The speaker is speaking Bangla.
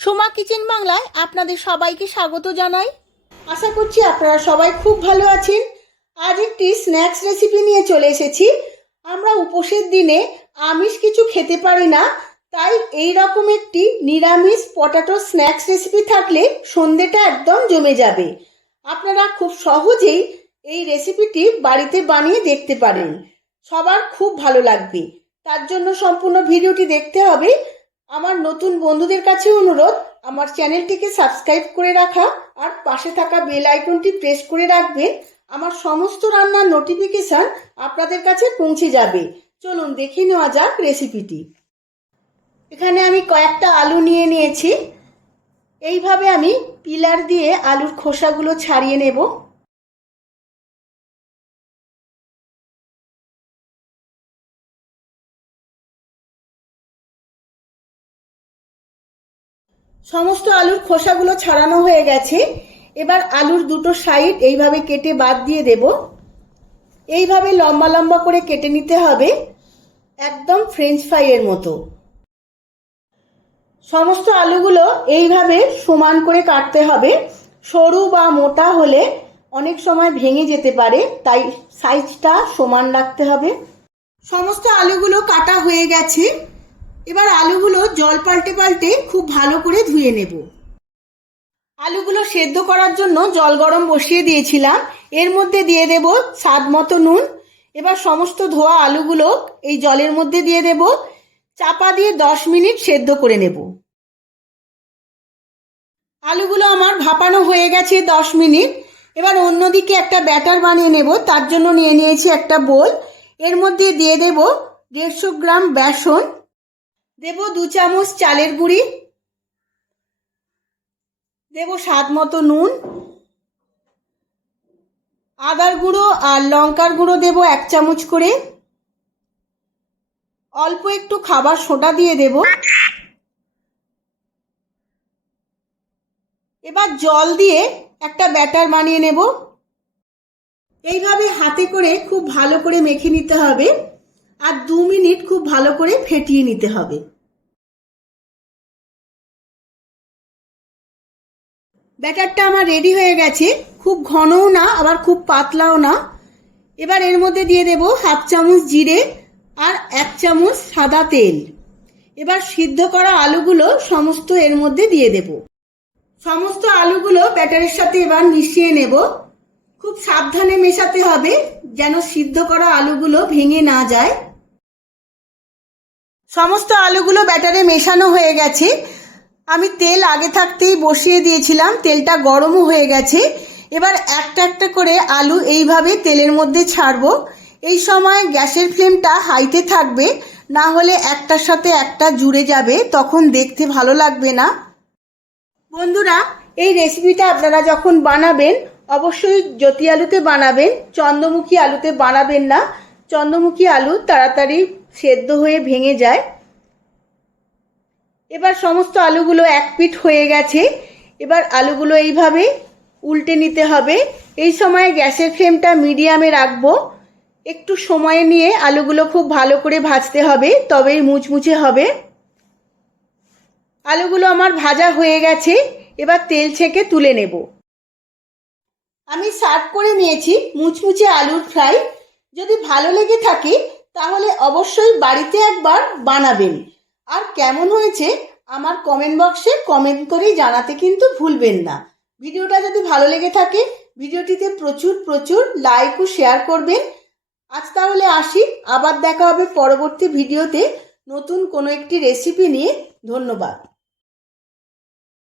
সোমা কিচেন বাংলায় আপনাদের সবাইকে স্বাগত জানাই। আশা করছি আপনারা সবাই খুব ভালো আছেন। আজ একটি স্ন্যাক্স রেসিপি নিয়ে চলে এসেছি। আমরা উপোসের দিনে আমিষ কিছু খেতে পারি না, তাই এই রকম একটি নিরামিষ পটাটো স্ন্যাক্স রেসিপি থাকলে সন্ধ্যেটা একদম জমে যাবে। আপনারা খুব সহজেই এই রেসিপিটি বাড়িতে বানিয়ে দেখতে পারেন, সবার খুব ভালো লাগবে। তার জন্য সম্পূর্ণ ভিডিওটি দেখতে হবে। আমার নতুন বন্ধুদের কাছে অনুরোধ, আমার চ্যানেলটিকে সাবস্ক্রাইব করে রাখা আর পাশে থাকা বেল আইকনটি প্রেস করে রাখবেন। আমার সমস্ত রান্নার নোটিফিকেশন আপনাদের কাছে পৌঁছে যাবে। চলুন দেখে নেওয়া যাক রেসিপিটি। এখানে আমি কয়েকটা আলু নিয়ে নিয়েছি। এইভাবে আমি পিলার দিয়ে আলুর খোসাগুলো ছাড়িয়ে নেব। সমস্ত আলুর খোসাগুলো ছাড়ানো হয়ে গেছে। এবার আলুর দুটো সাইড এইভাবে কেটে বাদ দিয়ে দেব। এইভাবে লম্বা লম্বা করে কেটে নিতে হবে, একদম ফ্রেঞ্চ ফ্রাইয়ের মতো। সমস্ত আলুগুলো এইভাবে সমান করে কাটতে হবে। সরু বা মোটা হলে অনেক সময় ভেঙে যেতে পারে, তাই সাইজটা সমান রাখতে হবে। সমস্ত আলুগুলো কাটা হয়ে গেছে। এবার আলুগুলো জল পাল্টে পাল্টে খুব ভালো করে ধুয়ে নেব। আলুগুলো সেদ্ধ করার জন্য জল গরম বসিয়ে দিয়েছিলাম। এর মধ্যে দিয়ে দেব স্বাদ মতো নুন। এবার সমস্ত ধোয়া আলুগুলো এই জলের মধ্যে দিয়ে দেব। চাপা দিয়ে 10 মিনিট সেদ্ধ করে নেব। আলুগুলো আমার ভাপানো হয়ে গেছে 10 মিনিট। এবার অন্যদিকে একটা ব্যাটার বানিয়ে নেব। তার জন্য নিয়ে নিয়েছি একটা বোল। এর মধ্যে দিয়ে দেব 150 গ্রাম বেসন, দেব 2 চামচ চালের গুঁড়ি, দেব স্বাদ মতো নুন, আদার গুঁড়ো আর লঙ্কার গুঁড়ো দেব 1 চামচ করে, অল্প একটু খাবার সোডা দিয়ে দেব। এবার জল দিয়ে একটা ব্যাটার বানিয়ে নেব। এইভাবে হাতে করে খুব ভালো করে মেখে নিতে হবে আর 2 মিনিট খুব ভালো করে ফেটিয়ে নিতে হবে। ব্যাটারটা আমার রেডি হয়ে গেছে। খুব ঘনও না আবার খুব পাতলাও না। এবার এর মধ্যে দিয়ে দেব 1/2 চামচ জিরে আর 1 চামচ সাদা তেল। এবার সিদ্ধ করা আলুগুলো সমস্ত এর মধ্যে দিয়ে দেব। সমস্ত আলুগুলো ব্যাটারের সাথে এবার মিশিয়ে নেব। খুব সাবধানে মেশাতে হবে যেন সিদ্ধ করা আলুগুলো ভেঙে না যায়। সমস্ত আলুগুলো ব্যাটারে মেশানো হয়ে গেছে। আমি তেল আগে থাকতেই বসিয়ে দিয়েছিলাম, তেলটা গরমও হয়ে গেছে। এবার একটা একটা করে আলু এইভাবে তেলের মধ্যে ছাড়বো। এই সময় গ্যাসের ফ্লেমটা হাইতে থাকবে, না হলে একটার সাথে একটা জুড়ে যাবে, তখন দেখতে ভালো লাগবে না। বন্ধুরা, এই রেসিপিটা আপনারা যখন বানাবেন অবশ্যই জ্যোতি আলুতে বানাবেন, চন্দ্রমুখী আলুতে বানাবেন না। চন্দ্রমুখী আলু তাড়াতাড়ি সেদ্ধ হয়ে ভেঙে যায়। এবার সমস্ত আলুগুলো এক পিঠ হয়ে গেছে। এবার আলুগুলো এইভাবে উল্টে নিতে হবে। এই সময় গ্যাসের ফ্লেমটা মিডিয়ামে রাখবো। একটু সময় নিয়ে আলুগুলো খুব ভালো করে ভাজতে হবে, তবেই মুচমুচে হবে। আলুগুলো আমার ভাজা হয়ে গেছে। এবার তেল ছেঁকে তুলে নেব। আমি সার্ভ করে নিয়েছি মুচমুচে আলুর ফ্রাই। যদি ভালো লেগে থাকে তাহলে অবশ্যই বাড়িতে একবার বানাবেন। আর কেমন হয়েছে আমার কমেন্ট বক্সে কমেন্ট করে জানাতে কিন্তু ভুলবেন না। ভিডিওটা যদি ভালো লেগে থাকে ভিডিওটিতে প্রচুর প্রচুর লাইক ও শেয়ার করবেন। আজ তাহলে আসি, আবার দেখা হবে পরবর্তী ভিডিওতে নতুন কোনো একটি রেসিপি নিয়ে। ধন্যবাদ।